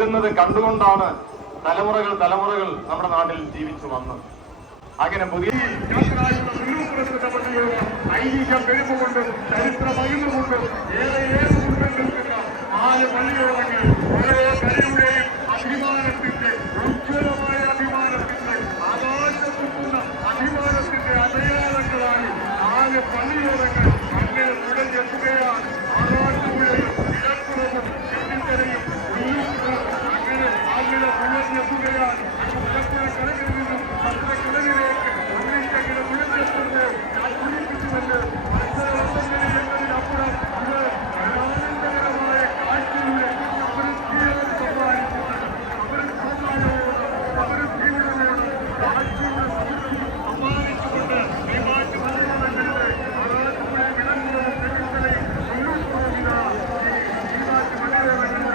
വളരുന്നത് കണ്ടുകൊണ്ടാണ് തലമുറകൾ നമ്മുടെ നാട്ടിൽ ജീവിച്ചു വന്നത്. അങ്ങനെ പുതിയ ഐതിഹ്യ പെരുമുകൊണ്ട് ചരിത്ര പകിർന്നുകൊണ്ട് ഏറെ നിൽക്കുന്ന 4 പള്ളിയോടങ്ങൾ ഓരോ കലയുടെയും അഭിമാനത്തിന്റെ ഉജ്ജ്വലമായ അഭിമാനത്തിന്റെ ആകാശത്തുന്ന അഭിമാനത്തിന്റെ അടയാളങ്ങളായി 4 പള്ളിയോടങ്ങൾ അങ്ങനെ നുഴഞ്ഞെത്തുകയാണ്. ആകാശപ്പുഴയും ഇടപ്പുറവും ചെന്നിത്തരയും അങ്ങനെ നുഴഞ്ഞെത്തുകയാണ്. ഇടപ്പുഴ കടലിൽ നിന്നും പത്രക്കിടലിലേക്ക് അങ്ങനെ നുഴഞ്ഞെത്തുമ്പോൾ ഞാൻ സൂചിപ്പിച്ചുവല്ലോ, മത്സരവസങ്ങളിൽ എന്നതിനപ്പുറം ഇത് ആനന്ദകരമായ കാഴ്ചയുടെ സമൃദ്ധിയോട് സമ്മാനിക്കുന്നത് സമൃദ്ധിയോട് കാഴ്ചയുടെ സമൃദ്ധി സമ്മാനിച്ചുകൊണ്ട് ഈ മാറ്റി മലയാളത്തിന്റെ ആകാശപ്പുഴ വിളങ്ങുന്നതും ചെന്നിത്തലയും ഉരുൾപോകുന്ന ഈ മാറ്റി മലയാളങ്ങളുടെ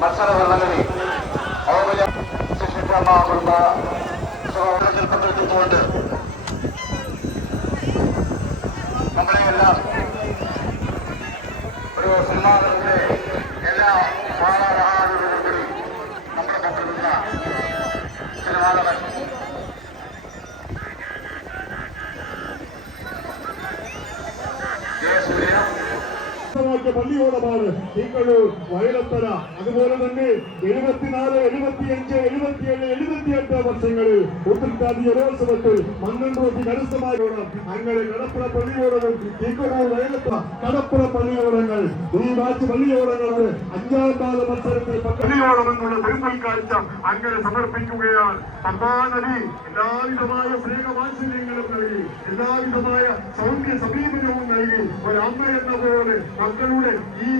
മത്സരവേളകളിൽ ശിക്ഷിക്കാമാകുന്ന സഹോദരത്തിൽ പങ്കെടുത്തുകൊണ്ട് നമ്മളെയെല്ലാം ഒരു സമ്മാനത്തിന്റെ എല്ലാ മാനവഹാരങ്ങളിൽ നമ്മുടെ പങ്കിടുന്ന ശ്രീനാഥൻ പള്ളിയോടമാണ് തിങ്കളൂർ വയലത്തറ. അതുപോലെ തന്നെ 74, 75, 77, 78 വർഷങ്ങളിൽ ഉത്തരകാദി ജലോത്സവത്തിൽ മണ്ണൻറോട്ടി കരസ്ഥമായോടം അങ്ങനെ കടപ്പുറ പള്ളിയോടവും തിങ്കളൂർ വയലത്തറ കടപ്പുറ പള്ളിയോടങ്ങൾ ഈ മാച്ച് പള്ളിയോടങ്ങളുടെ 5ാം പാദ മത്സരത്തിൽ പള്ളിയോടമെന്നുള്ള പെരുന്നൽ കാഴ്ച അങ്ങനെ സമർപ്പിക്കുകയാണ്. സമ്മാനലി എല്ലാവിധമായ സ്നേഹവാത്സല്യങ്ങളും നൽകി, എല്ലാവിധമായ സൗമ്യ സമീപനവും നൽകി ഒരു അമ്മ എന്ന പോലെ മക്കളുടെ ഈ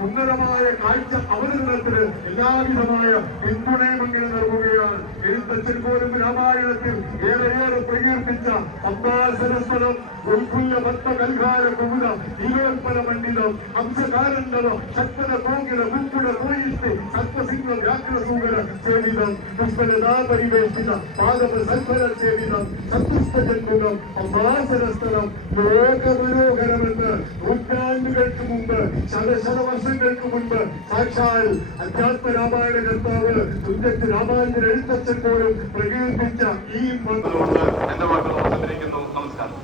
സുന്ദരമായ കാഴ്ച അവതരണത്തിന് എല്ലാവിധമായ പിന്തുണയും അങ്ങനെ നൽകുകയാണ്. എഴുത്തച്ഛൻ പോലും രാമായണത്തിൽ ഏറെ പ്രകീർത്തിച്ച പമ്പാസരസ്വരം ഉൽക്കുല്ല ഭക്തകൽഹാര കുമുദ നീലോൽപ്പല മണ്ഡിതം ഹംസകാരന്തം ശക്തന കോകില കുക്കുട കോയിഷ്ടി സത്വസിംഹ വ്യാഘ്രസൂകര സേവിതം പുഷ്പലതാ പരിവേഷ്ടിത പാദവ സൽഫല സേവിതം സത്തുഷ്ടജന്മുഖം പമ്പാസരസ്ഥലം ലോകമനോഹരമെന്ന് നൂറ്റാണ്ടുകൾക്ക് മുമ്പ് ശതവർഷങ്ങൾക്ക് മുൻപ് സാക്ഷാൽ അധ്യാത്മ രാമായണ കർത്താവ് തുഞ്ചത്ത് രാമാനുജൻ എഴുത്തച്ഛൻ പോലും പ്രകീർത്തിച്ച ഈ എന്റെ വാക്കുകൾ അവസാനിപ്പിക്കുന്നു. നമസ്കാരം.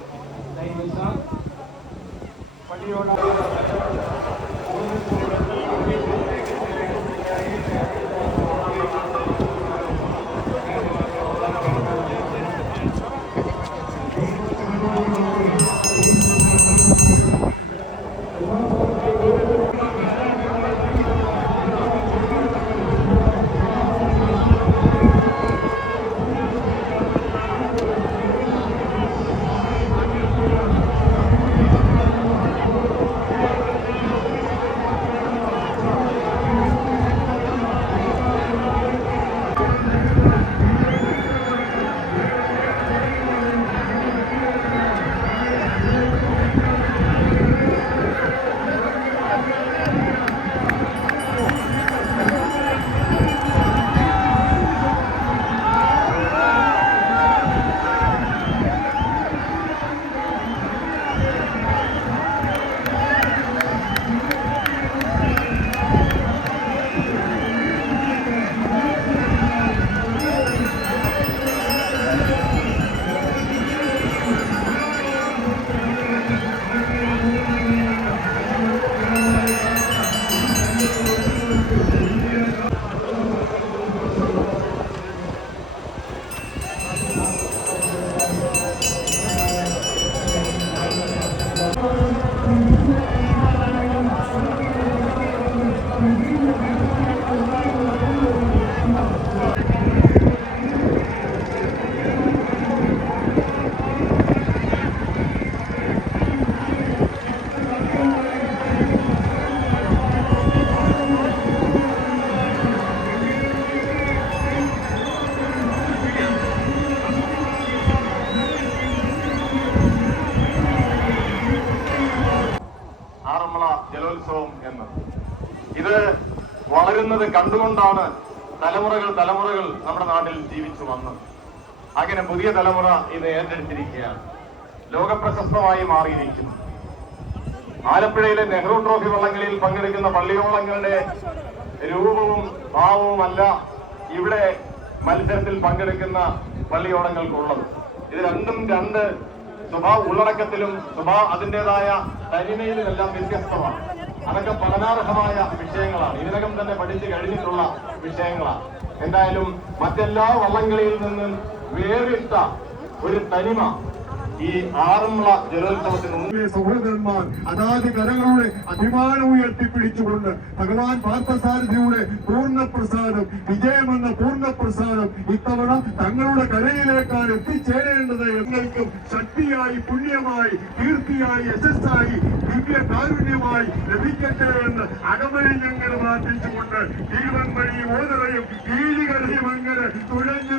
ഇത് വളരുന്നത് കണ്ടുകൊണ്ടാണ് തലമുറകൾ നമ്മുടെ നാട്ടിൽ ജീവിച്ചു വന്നത്. അങ്ങനെ പുതിയ തലമുറ ഇത് ഏറ്റെടുത്തിരിക്കുകയാണ്, ലോകപ്രശസ്തമായി മാറിയിരിക്കുന്നു. ആലപ്പുഴയിലെ നെഹ്റു ട്രോഫി വള്ളംകളിയിൽ പങ്കെടുക്കുന്ന പള്ളിയോളങ്ങളുടെ രൂപവും ഭാവവുമല്ല ഇവിടെ മത്സരത്തിൽ പങ്കെടുക്കുന്ന പള്ളിയോളങ്ങൾക്കുള്ളത്. ഇത് രണ്ടും രണ്ട് ഉള്ളടക്കത്തിലും അതിൻ്റെതായ തനിമയിലുമെല്ലാം വ്യത്യസ്തമാണ്. അതൊക്കെ പഠനാർഹമായ വിഷയങ്ങളാണ്, ഇതിനകം തന്നെ പഠിച്ചു കഴിഞ്ഞിട്ടുള്ള വിഷയങ്ങളാണ്. എന്തായാലും മറ്റെല്ലാ വള്ളംകളിയിൽ നിന്നും വേറിട്ട ഒരു തനിമ ഈ ആറന്മുള ജലോത്സവത്തിന് സഹോദരന്മാർ അതാത് കരകളുടെ അഭിമാനം ഉയർത്തിപ്പിടിച്ചുകൊണ്ട് ഭഗവാൻ പാർത്ഥസാരഥിയുടെ പൂർണ്ണപ്രസാദം, വിജയമെന്ന പൂർണ്ണപ്രസാദം ഇത്തവണ തങ്ങളുടെ കരയിലേക്കാണ് എത്തിച്ചേരേണ്ടത്. എങ്ങൾക്കും ശക്തിയായി, പുണ്യമായി, കീർത്തിയായി, യശസ്സായി, ദിവ്യ കാരുണ്യമായി ലഭിക്കട്ടെ എന്ന് അകമഴി ഞങ്ങൾ പ്രാർത്ഥിച്ചുകൊണ്ട് ജീവൻ വഴി ഓതറയും കീഴികരയും അങ്ങനെ തുഴഞ്ഞു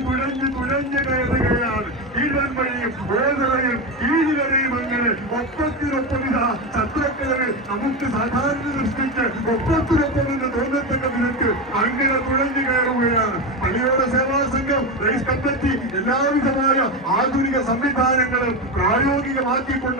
കയറുകയാണ്. ജീവൻ വഴിയും ഓതറയും കീഴികരയും അങ്ങനെ ഒപ്പത്തിനൊപ്പമിതാ ശത്രുക്കളെ നമുക്ക് സാധാരണ ദൃഷ്ടിക്ക് ഒപ്പത്തിനൊപ്പമെന്ന് തോന്നത്തക്ക നിരക്ക് അങ്ങനെ തുഴഞ്ഞു കയറുകയാണ്. പള്ളിയോട സേവാ സംഘം, റേസ് കമ്മിറ്റി എല്ലാവിധമായ ആധുനിക സംവിധാനങ്ങളും പ്രായോഗികമാക്കിക്കൊണ്ട്